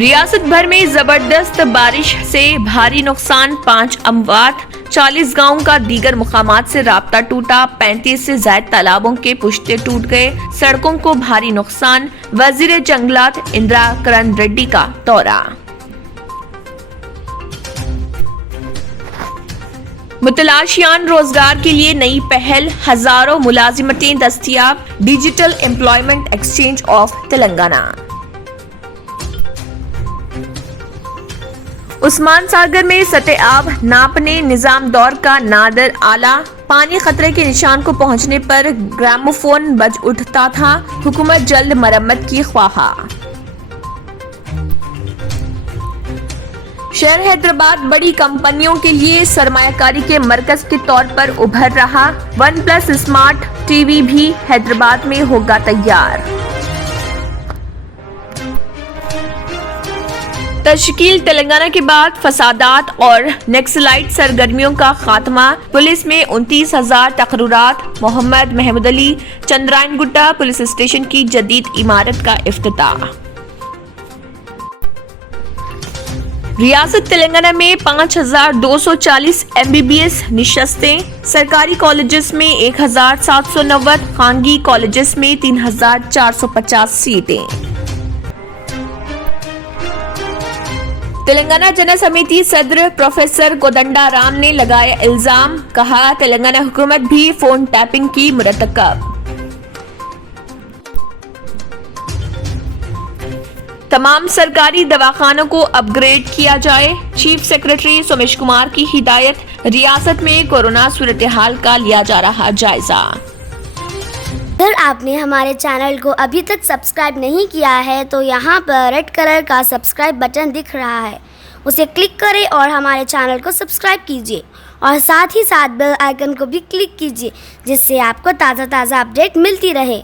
ریاست بھر میں زبردست بارش سے بھاری نقصان، 5 اموات، 40 گاؤں کا دیگر مقامات سے رابطہ ٹوٹا، 35 سے زائد تالابوں کے پشتے ٹوٹ گئے، سڑکوں کو بھاری نقصان، وزیر جنگلات اندرا کرن ریڈی کا دورہ۔ متلاشیان روزگار کے لیے نئی پہل، ہزاروں ملازمتیں دستیاب، digital employment exchange of Telangana. Osman Sagar میں سطح آب ناپنے نظام دور کا نادر آلہ، پانی خطرے کے نشان کو پہنچنے پر گراموفون بج اٹھتا تھا، حکومت جلد مرمت کی خواہاں۔ شہر حیدرآباد بڑی کمپنیوں کے لیے سرمایہ کاری کے مرکز کے طور پر ابھر رہا، one plus smart T V بھی حیدرآباد میں ہوگا تیار۔ تشکیل تلنگانہ کے بعد فسادات اور نکسلائٹ سرگرمیوں کا خاتمہ، پولیس میں 29,000 تقررات، محمد محمود علی چندرائن گٹا پولیس اسٹیشن کی جدید عمارت کا افتتاح۔ ریاست تلنگانہ میں 5,240 MBBS نشستیں، سرکاری کالجز میں 1,790، خانگی کالجز میں 3,450 سیٹیں۔ تلنگانہ جنا سمیتی صدر پروفیسر کودنڈا رام نے لگایا الزام، کہا تلنگانہ حکومت بھی فون ٹیپنگ کی مرتکب۔ تمام سرکاری دواخانوں کو اپ گریڈ کیا جائے، چیف سیکرٹری سومیش کمار کی ہدایت، ریاست میں کورونا صورتحال کا لیا جا رہا جائزہ۔ اگر آپ نے ہمارے چینل کو ابھی تک سبسکرائب نہیں کیا ہے تو یہاں پر ریڈ کلر کا سبسکرائب بٹن دکھ رہا ہے، اسے کلک کریں اور ہمارے چینل کو سبسکرائب کیجیے اور ساتھ ہی ساتھ بیل آئیکن کو بھی کلک کیجیے، جس سے آپ کو تازہ اپڈیٹ ملتی رہے۔